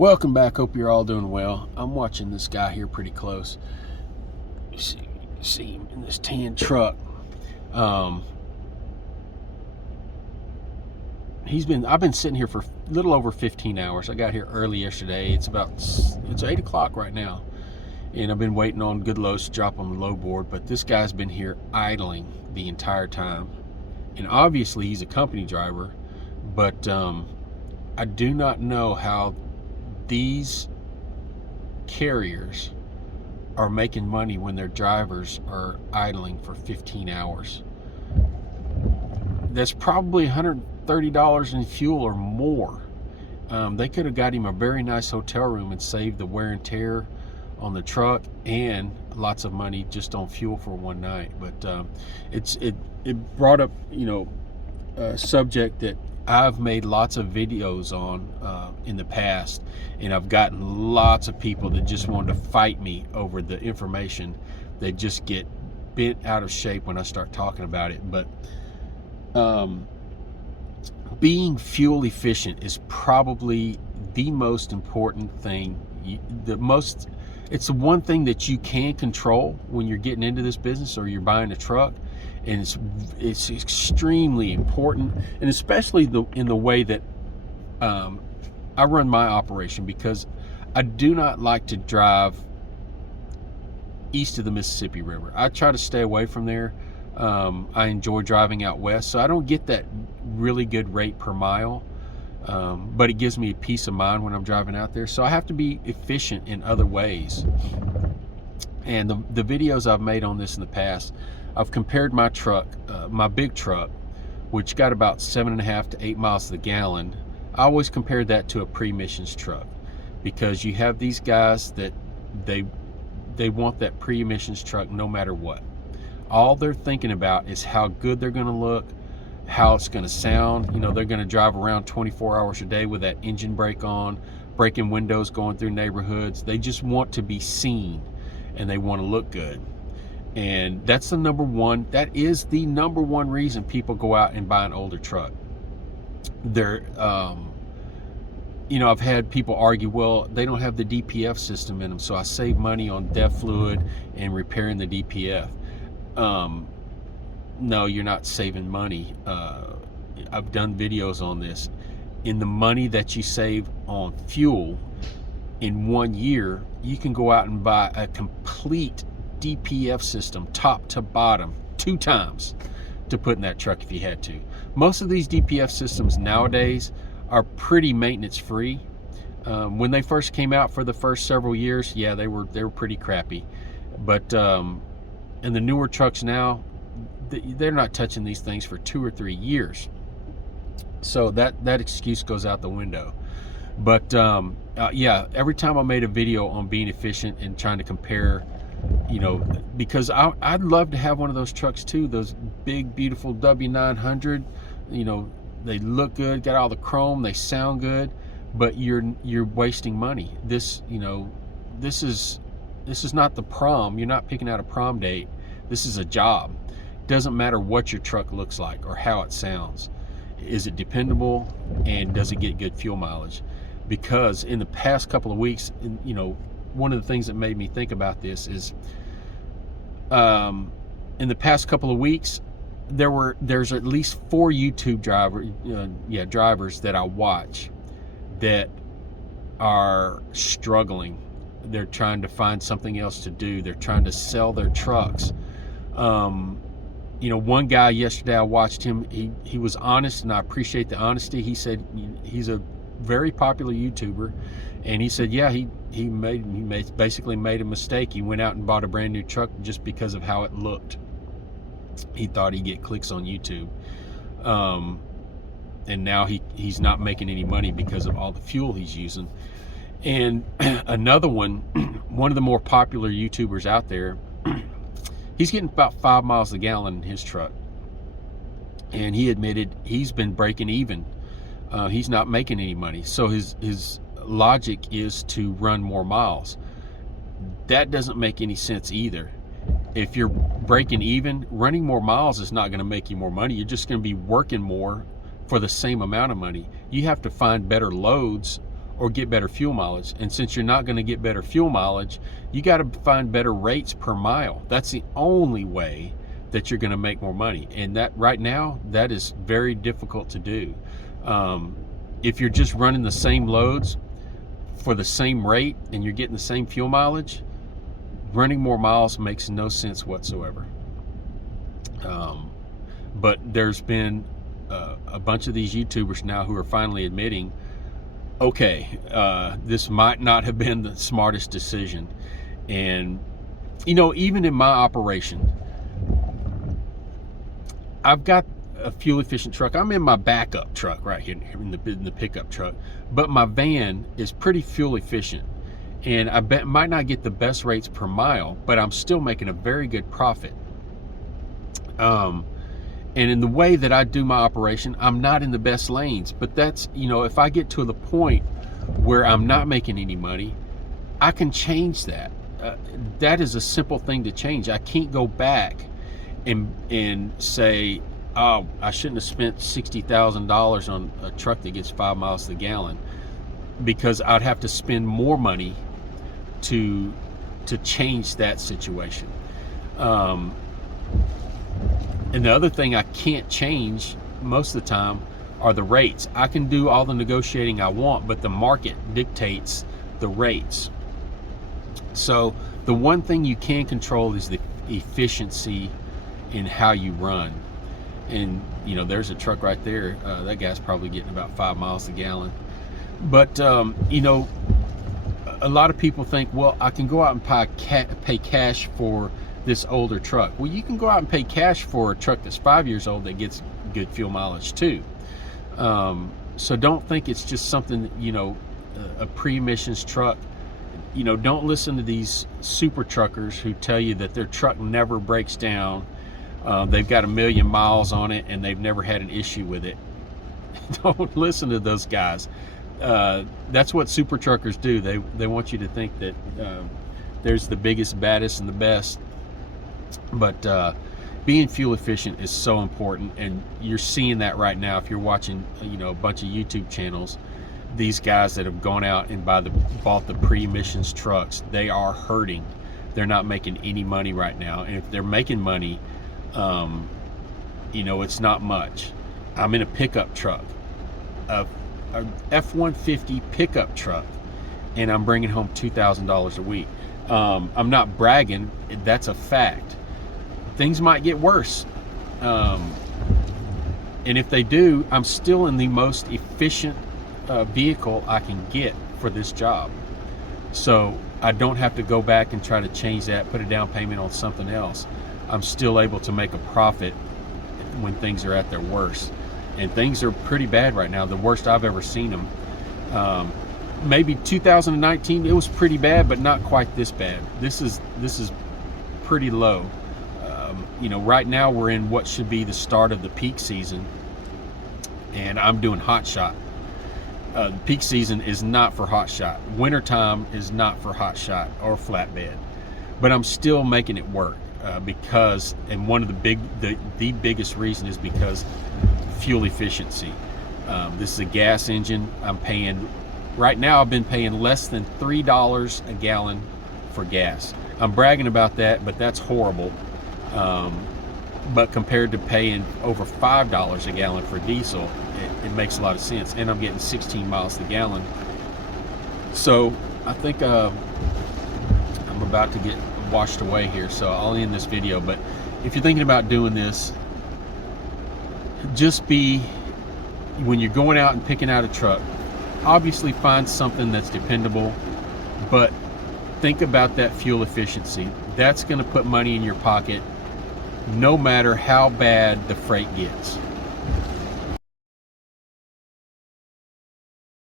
Welcome back. Hope you're all doing well. I'm watching this guy here pretty close. You see him in this tan truck. I've been sitting here for a little over 15 hours. I got here early yesterday. It's 8 o'clock right now, and I've been waiting on good loads to drop on the load board. But this guy's been here idling the entire time, and obviously he's a company driver. But I do not know how these carriers are making money when their drivers are idling for 15 hours. That's probably $130 in fuel or more. They could have got him a very nice hotel room and saved the wear and tear on the truck and lots of money just on fuel for one night. But it brought up a subject that I've made lots of videos on in the past, and I've gotten lots of people that just wanted to fight me over the information. They just get bent out of shape when I start talking about it. But being fuel efficient is probably the most important thing. It's the one thing that you can control when you're getting into this business or you're buying a truck. And it's extremely important, and especially in the way that I run my operation, because I do not like to drive east of the Mississippi River. I try to stay away from there. I enjoy driving out west, so I don't get that really good rate per mile, but it gives me a peace of mind when I'm driving out there. So I have to be efficient in other ways. And the videos I've made on this in the past, I've compared my truck, my big truck, which got about 7.5 to 8 miles to the gallon. I always compared that to a pre-emissions truck, because you have these guys that they want that pre-emissions truck no matter what. All they're thinking about is how good they're going to look, how it's going to sound. They're going to drive around 24 hours a day with that engine brake on, breaking windows, going through neighborhoods. They just want to be seen, and they want to look good. And that is the number one reason people go out and buy an older truck. I've had people argue, well, they don't have the DPF system in them, so I save money on DEF fluid and repairing the DPF. No, you're not saving money. I've done videos on this. In the money that you save on fuel in 1 year, you can go out and buy a complete DPF system, top to bottom, 2 times to put in that truck if you had to. Most of these DPF systems nowadays are pretty maintenance free. When they first came out for the first several years, yeah, they were pretty crappy. But in the newer trucks now, they're not touching these things for 2 or 3 years. So that excuse goes out the window. But yeah, every time I made a video on being efficient and trying to compare, because I'd love to have one of those trucks too, those big beautiful W900. They look good, got all the chrome, they sound good, but you're wasting money. This is not the prom. You're not picking out a prom date. This is a job. Doesn't matter what your truck looks like or how it sounds. Is it dependable, and does it get good fuel mileage? Because in the past couple of weeks, one of the things that made me think about this is, in the past couple of weeks, there's at least 4 YouTube drivers that I watch that are struggling. They're trying to find something else to do. They're trying to sell their trucks. One guy yesterday, I watched him. He was honest, and I appreciate the honesty. He said he's a very popular YouTuber, and he said, yeah, he basically made a mistake. He went out and bought a brand new truck just because of how it looked. He thought he'd get clicks on YouTube, and now he's not making any money because of all the fuel he's using. And another one of the more popular YouTubers out there, he's getting about 5 miles a gallon in his truck, and he admitted he's been breaking even. He's not making any money, so his logic is to run more miles. That doesn't make any sense either. If you're breaking even, running more miles is not going to make you more money. You're just going to be working more for the same amount of money. You have to find better loads or get better fuel mileage. And since you're not going to get better fuel mileage, you got to find better rates per mile. That's the only way that you're going to make more money. And that right now, that is very difficult to do. If you're just running the same loads for the same rate and you're getting the same fuel mileage, running more miles makes no sense whatsoever. But there's been a bunch of these YouTubers now who are finally admitting, okay, this might not have been the smartest decision. And, you know, even in my operation, I've got a fuel efficient truck. I'm in my backup truck right here in the pickup truck, but my van is pretty fuel efficient. And I bet might not get the best rates per mile, but I'm still making a very good profit. And in the way that I do my operation, I'm not in the best lanes, but that's, you know, if I get to the point where I'm not making any money, I can change that. That is a simple thing to change. I can't go back and say, oh, I shouldn't have spent $60,000 on a truck that gets 5 miles to the gallon, because I'd have to spend more money to change that situation. And the other thing I can't change most of the time are the rates. I can do all the negotiating I want, but the market dictates the rates. So the one thing you can control is the efficiency in how you run. And, you know, there's a truck right there. That guy's probably getting about 5 miles a gallon. But, you know, a lot of people think, well, I can go out and pay cash for this older truck. Well, you can go out and pay cash for a truck that's 5 years old that gets good fuel mileage too. So don't think it's just something, you know, a pre-emissions truck. You know, don't listen to these super truckers who tell you that their truck never breaks down. They've got 1 million miles on it and they've never had an issue with it. Don't listen to those guys. That's what super truckers do. They want you to think that there's the biggest, baddest, and the best. But being fuel efficient is so important, and you're seeing that right now. If you're watching, you know, a bunch of YouTube channels, these guys that have gone out and bought the pre-emissions trucks, they are hurting. They're not making any money right now, and if they're making money, you know, it's not much. I'm in a pickup truck, a F-150 pickup truck, and I'm bringing home $2,000 a week. I'm not bragging, that's a fact. Things might get worse, and if they do, I'm still in the most efficient vehicle I can get for this job. So I don't have to go back and try to change that, put a down payment on something else. I'm still able to make a profit when things are at their worst. And things are pretty bad right now, the worst I've ever seen them. Maybe 2019, it was pretty bad, but not quite this bad. This is pretty low. You know, right now we're in what should be the start of the peak season, and I'm doing hot shot. Peak season is not for hot shot. Wintertime is not for hot shot or flatbed, but I'm still making it work because, and one of the biggest reason is because fuel efficiency. This is a gas engine. I'm paying, right now I've been paying less than $3 a gallon for gas. I'm bragging about that, but that's horrible. But compared to paying over $5 a gallon for diesel, it makes a lot of sense. And I'm getting 16 miles a gallon. So I think I'm about to get washed away here, so I'll end this video. But if you're thinking about doing this, just when you're going out and picking out a truck, obviously find something that's dependable, but think about that fuel efficiency. That's going to put money in your pocket no matter how bad the freight gets.